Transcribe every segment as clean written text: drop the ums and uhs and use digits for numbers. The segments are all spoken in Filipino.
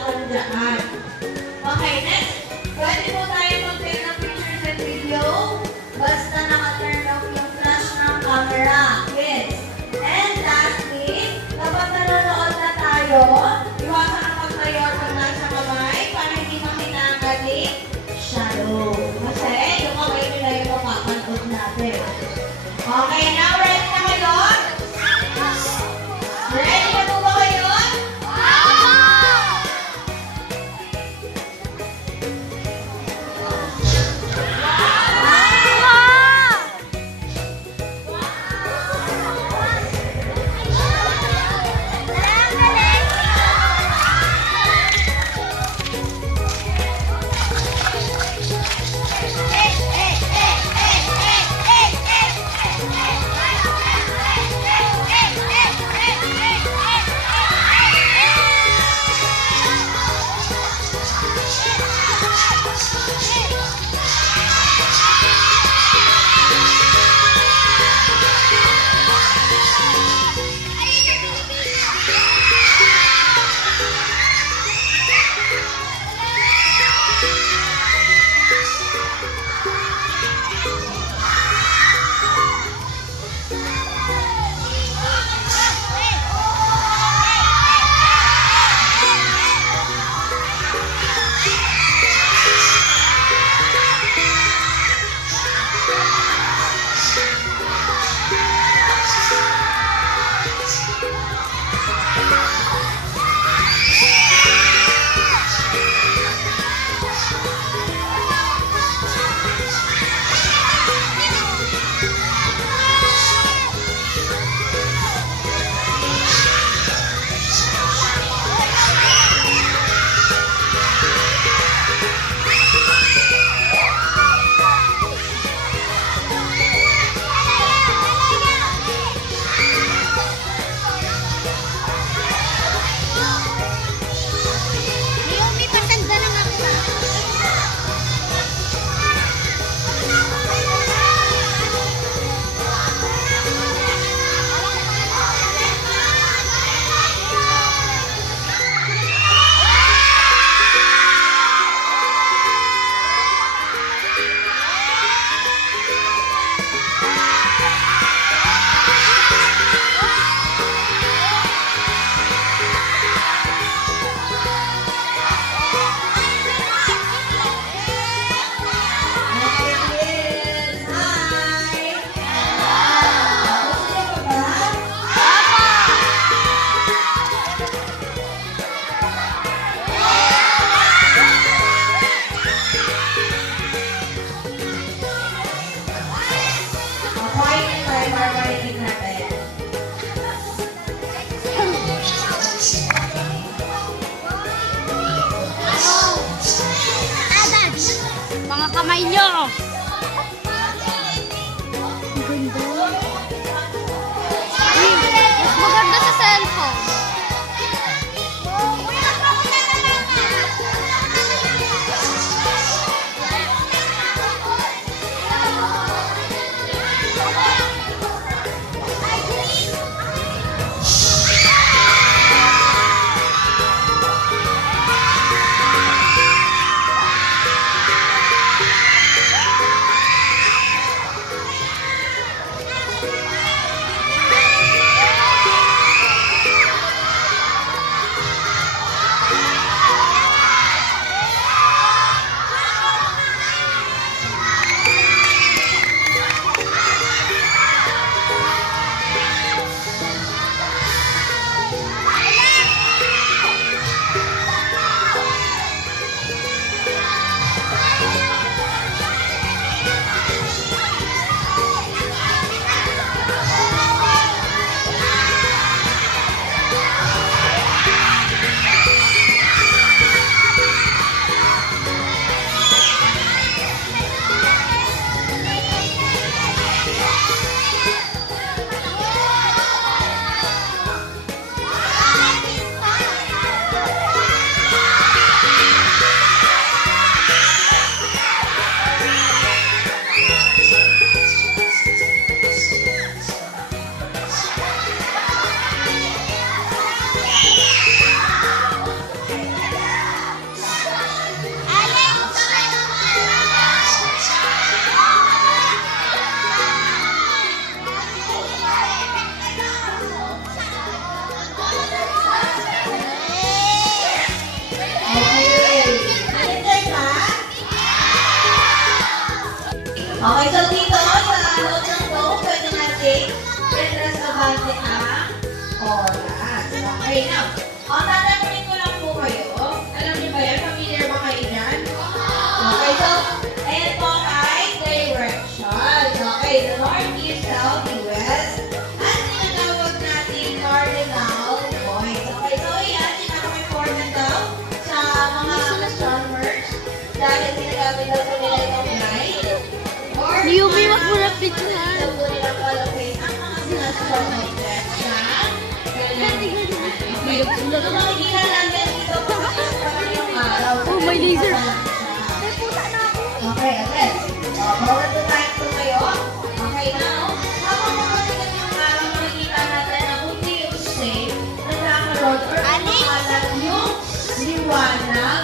palatandaan. Okay, next. Pwede po tayo mag-take ng pictures and video. Basta naka-turn off yung flash ng camera. Kids. And lastly, kapag nanonood na tayo, iwasan ang pagtayo at paglaan sa kamay para hindi makita ang ating shadow. Kasi yung kamay nila yung mapapanood natin. Okay, now ready na kayo? Ready na po ba kayo? Mga kamay nyo! Ang ganda. Mas maganda sa cellphone. Okay, so dito sa loob ng dome, pwede natin i-press abante ang oras. Okay, now, ang tatanungin ko lang po kayo, alam niyo ba yan? Familiar ba kayo dyan? Okay, so, ito ay direction. Okay, the north, east, south, west, at tinatawag natin cardinal points. Okay, so yan, pinaka-important daw sa mga astronomers dahil ginagamit daw po nila itong light. Yumi, wag mo na picturean. So, po nila palapit ang mga sinasawang objects na okay. So, makikita natin dito parang yung araw. Oh, may laser. Okay, again. Forward to time po kayo. Okay, now, habang makikita yung araw, makikita natin na unti-unti nagkakaroon or kumakalat yung liwanag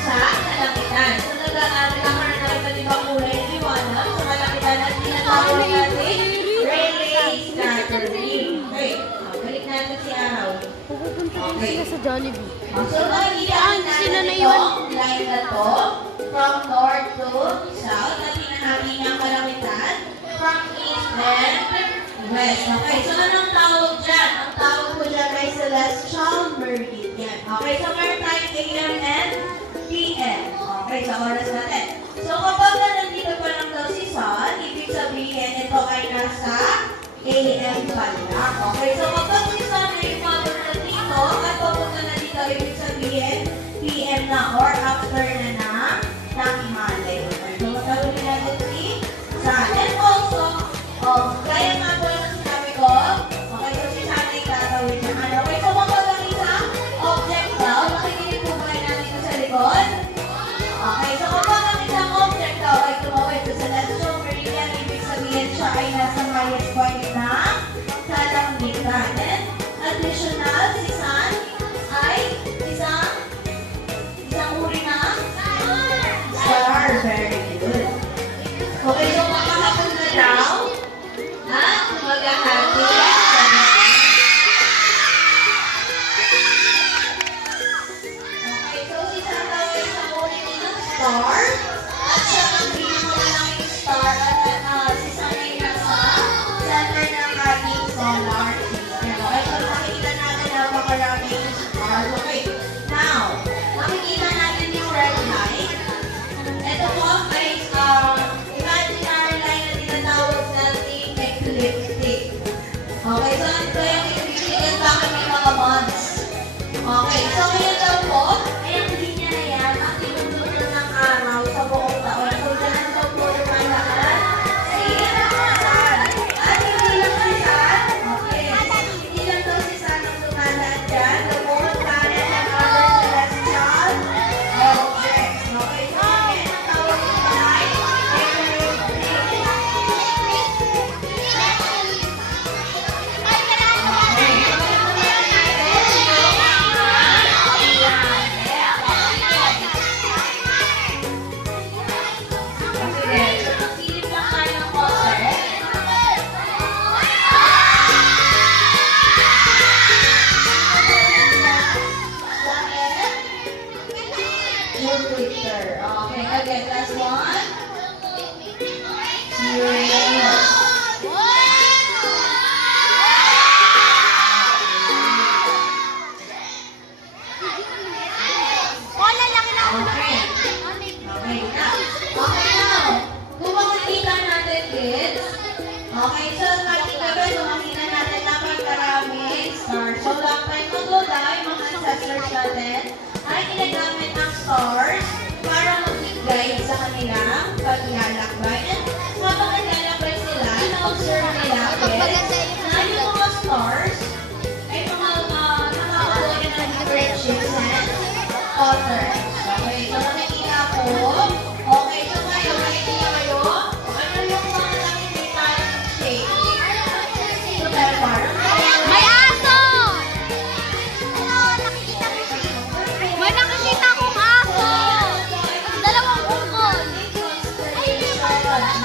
sa kalangitan. So, nagkakaroon na iba't ibang kulay ng liwanag sa kalangitan at tinatawag natin Rayleigh scattering. Okay, balik natin si araw. Pupunta sila sa Jollibee. So, nakikita sino na natin yun? itong line na to from north to south at tinahati niya ang kalangitan from east and west. Okay, so anong tawag dyan? Ang tawag ko dyan ay celestial meridian. Okay, so meron tayong AM and PM. Okay, sa oras natin. So kapag nandito pa lang daw si Sun, ibig sabihin ito ay nasa AM pa lang. Okay, so kapag si Sun ay umabot na dito at papunta na dito, ibig sabihin PM na or after na ng Himalay. Okay, so matawag natin si Sun. And also, gaya nga po yung sinabi ko, okay, so si Sun ay tatawid na. Okay, so kapag ang isang object daw, makikinig po ba natin ito sa likod? Okay, so kapag ang isang object daw ay tumawid sa celestial meridian, ibig sabihin siya ay nasa highest point na kalangitan. And additional, si Sun ay isang uri ng star. Very good. Okay, so makakapon na daw at maghahati. Okay, so si Sun daw ay isang uri ng star. At siya ang pinakamalaking star at si Sun ay nasa center ng ating solar system. Okay, so makikita natin na napakaraming stars. Okay, now, makikita natin yung red light. Ito po ay imaginary line na tinatawag natin ecliptic. Okay, so ano ba yung ecliptic? Yan bakit may mga months? Okay, so ngayon daw po, ay ang linya na yan ang tinuturo ng araw sa buong taon. So dyan daw po lumalaan si Sun. At hindi lang si Sun, okay, hindi lang daw si Sun ang lumalaan dyan. The whole planet and other celestial objects. Okay, so yan ang tawag nito ay ecliptic. Jupiter. Okay, again, last one. Uranus. Wala, laki na. Okay. Okay now. Okay now. Kung makikita natin, kids. Okay, so makikita ba? So makikita natin napakaraming stars. So long time ago dahil mga ancestors natin ay ginagamit ng stars para mag-guide sa kanilang paglalakbay. And habang naglalakbay sila, na-observe nila na yung mga stars ay mga nakakakuha ng different shapes and patterns. Okay, so nakikita ko. Okay, so ngayon, nakikita kayo. Ano yung mga nakikita ng shape? So, meron parang May aso! May nakikita kong aso! Dalawang bungkol! constellation.